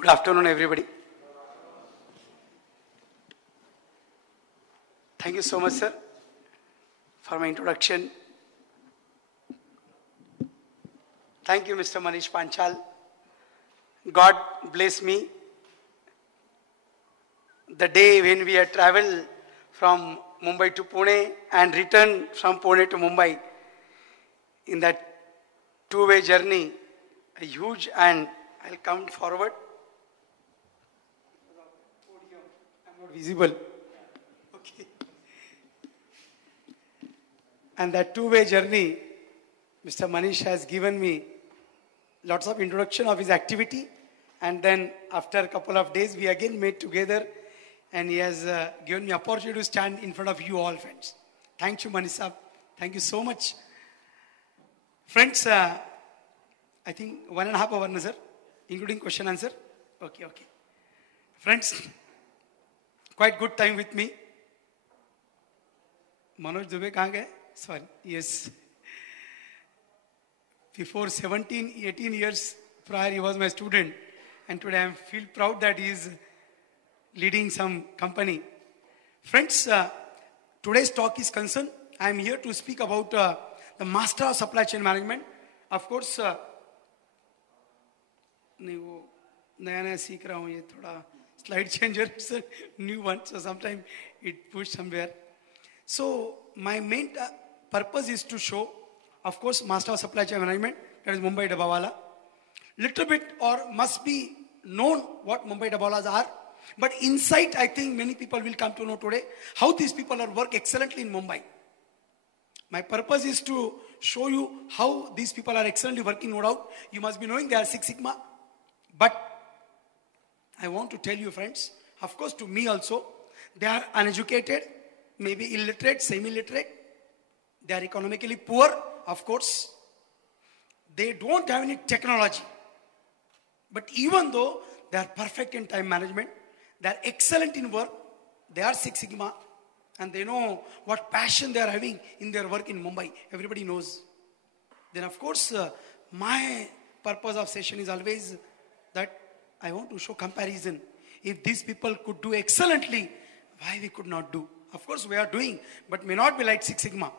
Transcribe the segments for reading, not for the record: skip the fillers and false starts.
Good afternoon, everybody. Thank you so much, sir, for my introduction. Thank you, Mr. Manish Panchal. God bless me. The day when we had traveled from Mumbai to Pune and returned from Pune to Mumbai, in that two-way journey, a huge, and I'll come forward. I'm not visible. Okay. And that two-way journey, Mr. Manish has given me lots of introduction of his activity, and then after a couple of days we again met together, and he has given me opportunity to stand in front of you all, friends. Thank you, Manish sir. Thank you so much. Friends, I think 1.5 hours, sir, including question answer. Okay. Friends, quite good time with me. Manoj Dubey kahan gaye? Sorry, yes. Before 17, 18 years prior, he was my student. And today I feel proud that he is leading some company. Friends, today's talk is concerned. I am here to speak about the Master of Supply Chain Management. Of course, नहीं वो नया सीख रहा हूँ, ये थोड़ा slide changer, it's a new one, so sometimes it push somewhere. So my main purpose is to show, of course, Master of Supply Chain Management, that is Mumbai Dabawala. Little bit or must be known what Mumbai Dabawalas are, but inside I think many people will come to know today how these people are work excellently in Mumbai. My purpose is to show you how these people are excellently working, no doubt. You must be knowing they are Six Sigma. But I want to tell you, friends, of course to me also, they are uneducated, maybe illiterate, semi-literate. They are economically poor, of course. They don't have any technology. But even though they are perfect in time management, they are excellent in work, they are Six Sigma, and they know what passion they are having in their work in Mumbai. Everybody knows. Then of course, my purpose of session is always that I want to show comparison. If these people could do excellently, why we could not do? Of course we are doing, but may not be like Six Sigma.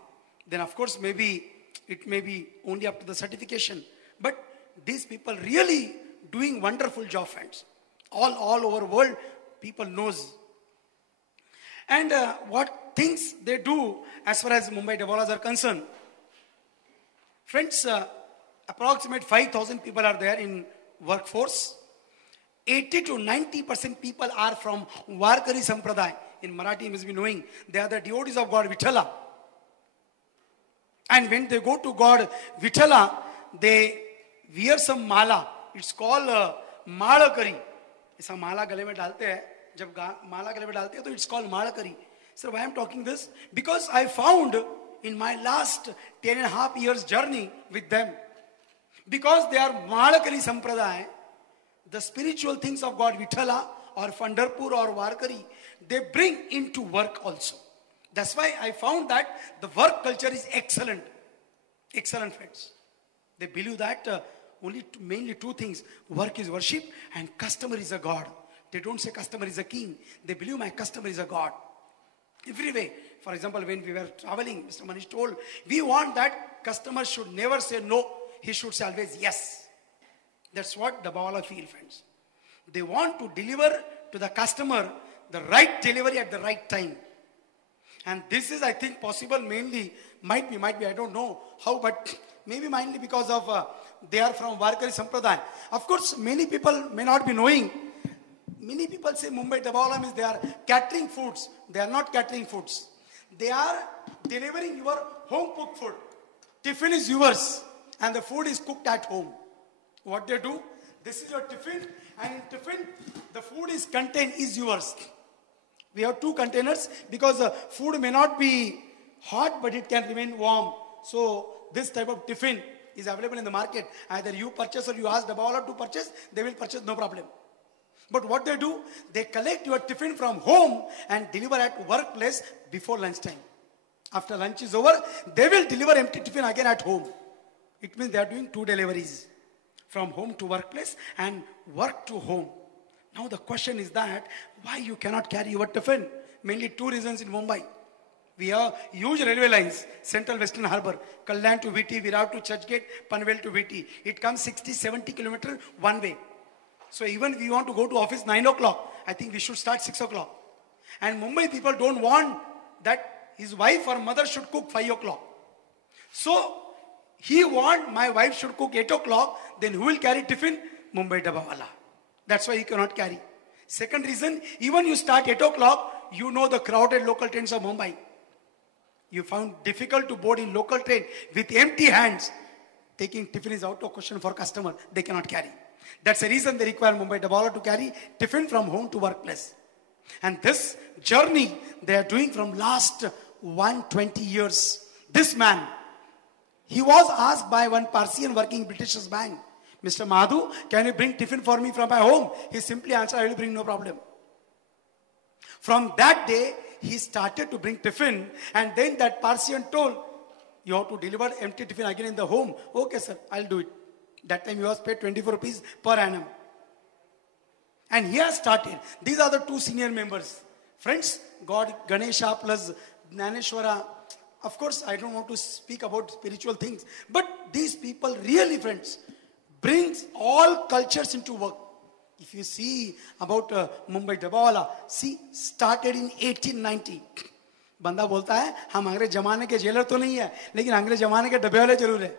Then of course maybe it may be only up to the certification. But these people really doing wonderful job, friends. All over world, people knows. And what things they do as far as Mumbai Dabawalas are concerned. Friends, approximate 5,000 people are there in workforce. 80 to 90% people are from Warkari Sampradaya. In Marathi, you must be knowing, they are the devotees of God Vithala. And when they go to God Vithala, they wear some mala. It's called malakari. ऐसा माला गले में डालते हैं. जब माला गले में डालते हैं तो it's called malakari. So why I'm talking this? Because I found in my last 10.5 years journey with them, because they are malakari sampradaya, the spiritual things of God Vithala or Pandharpur or Warkari, they bring into work also. That's why I found that the work culture is excellent. Excellent, friends. They believe that mainly two things. Work is worship and customer is a God. They don't say customer is a king. They believe my customer is a God. Every way. For example, when we were traveling, Mr. Manish told, we want that customer should never say no. He should say always yes. That's what the Dabawala feel, friends. They want to deliver to the customer the right delivery at the right time. And this is, I think, possible mainly, might be, I don't know how, but maybe mainly because of they are from Warkari Sampradaya. Of course, many people may not be knowing. Many people say Mumbai Dabawala means they are catering foods. They are not catering foods. They are delivering your home cooked food. Tiffin is yours and the food is cooked at home. What they do, this is your tiffin, and in tiffin, the food is contained is yours. We have 2 containers because the food may not be hot, but it can remain warm. So this type of tiffin is available in the market. Either you purchase or you ask Dabawala to purchase, they will purchase, no problem. But what they do, they collect your tiffin from home and deliver at workplace before lunchtime. After lunch is over, they will deliver empty tiffin again at home. It means they are doing 2 deliveries. From home to workplace and work to home. Now the question is that why you cannot carry your tiffin? Mainly two reasons in Mumbai. We have huge railway lines, Central Western Harbour, Kalyan to VT, Virar to Churchgate, Panvel to VT. It comes 60-70 kilometers one way. So even if we want to go to office 9 o'clock, I think we should start 6 o'clock. And Mumbai people don't want that his wife or mother should cook 5 o'clock. So he want my wife should cook 8 o'clock, then who will carry tiffin? Mumbai Dabawala. That's why he cannot carry. Second reason, even you start 8 o'clock, you know the crowded local trains of Mumbai. You found difficult to board in local train with empty hands. Taking tiffin is out of question for customer. They cannot carry. That's the reason they require Mumbai Dabawala to carry tiffin from home to workplace. And this journey they are doing from last 120 years. This man, he was asked by one Parsian working in British Bank, Mr. Madhu, can you bring tiffin for me from my home? He simply answered, I will bring, no problem. From that day, he started to bring tiffin, and then that Parsian told, you have to deliver empty tiffin again in the home. Okay, sir, I'll do it. That time he was paid 24 rupees per annum. And he has started. These are the two senior members. Friends, God, Ganesha plus Jnaneshwara. Of course, I don't want to speak about spiritual things. But these people really, friends, brings all cultures into work. If you see about Mumbai Dabawala, see, started in 1890. बंदा बोलता है हम अंग्रेज जमाने के jailer तो नहीं है, लेकिन अंग्रेज जमाने के डब्बे वाले जरूर है.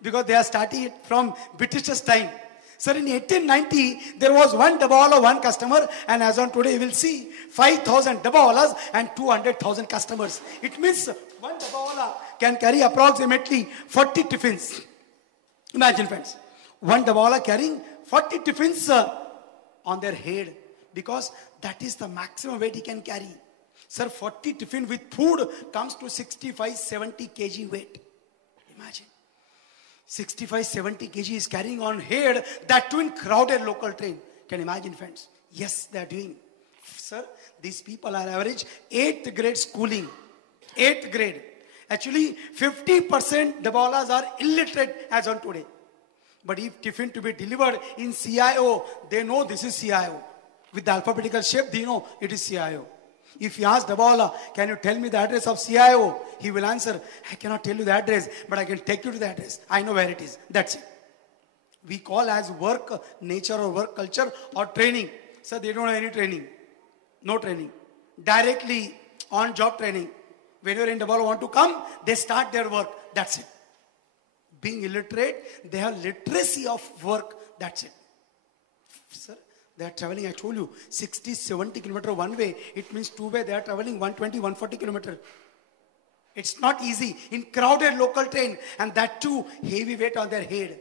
Because they are starting it from British's time. Sir, in 1890, there was one Dabawala, one customer, and as on today, you will see 5,000 Dabawalas and 200,000 customers. It means one Dabawala can carry approximately 40 tiffins. Imagine, friends, one Dabawala carrying 40 tiffins on their head, because that is the maximum weight he can carry. Sir, 40 tiffin with food comes to 65-70 kg weight. Imagine. 65-70 kg is carrying on head, that too in crowded local train. Can you imagine, friends? Yes, they are doing. Sir, these people are average 8th grade schooling. 8th grade. Actually, 50% Dabawalas are illiterate as on today. But if tiffin to be delivered in CIO, they know this is CIO. With the alphabetical shape, they know it is CIO. If you ask Dabawala, can you tell me the address of CIO? He will answer, I cannot tell you the address, but I can take you to the address. I know where it is. That's it. We call as work nature or work culture or training. So they don't have any training. No training. Directly on job training. When you're in Dabawala want to come, they start their work. That's it. Being illiterate, they have literacy of work. That's it. Sir, they are traveling, I told you, 60-70 kilometers one way. It means two way they are traveling 120-140 kilometers. It's not easy. In crowded local train, and that too heavy weight on their head.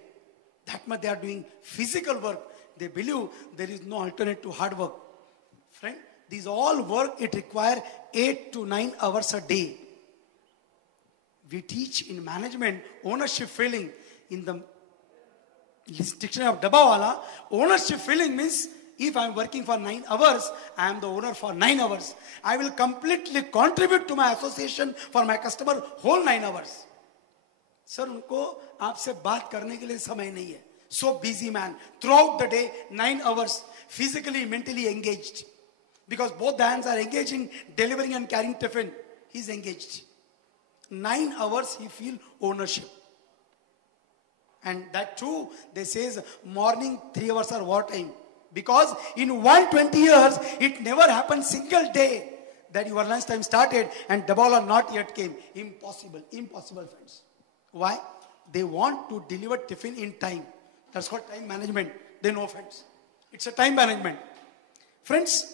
That much they are doing physical work. They believe there is no alternate to hard work. Friend, these all work, it requires 8 to 9 hours a day. We teach in management ownership feeling. In the dictionary of Dabawala, ownership feeling means if I am working for 9 hours, I am the owner for 9 hours. I will completely contribute to my association for my customer whole 9 hours. Sir, उनको आपसे बात करने के लिए समय नहीं है. So busy man. Throughout the day, 9 hours, physically, mentally engaged. Because both the hands are engaged in delivering and carrying tiffin. He's engaged. 9 hours he feel ownership. And that too, they says morning 3 hours are war time. Because in 120 years, it never happened single day that your lunch time started and Dabawala not yet came. Impossible. Impossible, friends. Why? They want to deliver tiffin in time. That's called time management. They know, friends. It's a time management. Friends,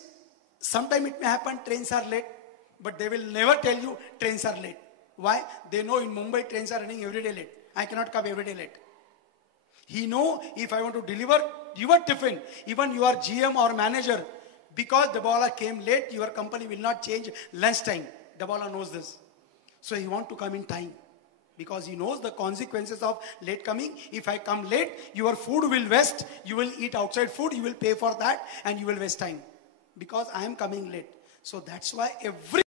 sometime it may happen trains are late, but they will never tell you trains are late. Why? They know in Mumbai trains are running every day late. I cannot come every day late. He know if I want to deliver your tiffin, even you are GM or manager, because Dabawala came late, your company will not change lunch time. Dabawala knows this. So he want to come in time. Because he knows the consequences of late coming. If I come late, your food will waste. You will eat outside food. You will pay for that and you will waste time. Because I am coming late. So that's why every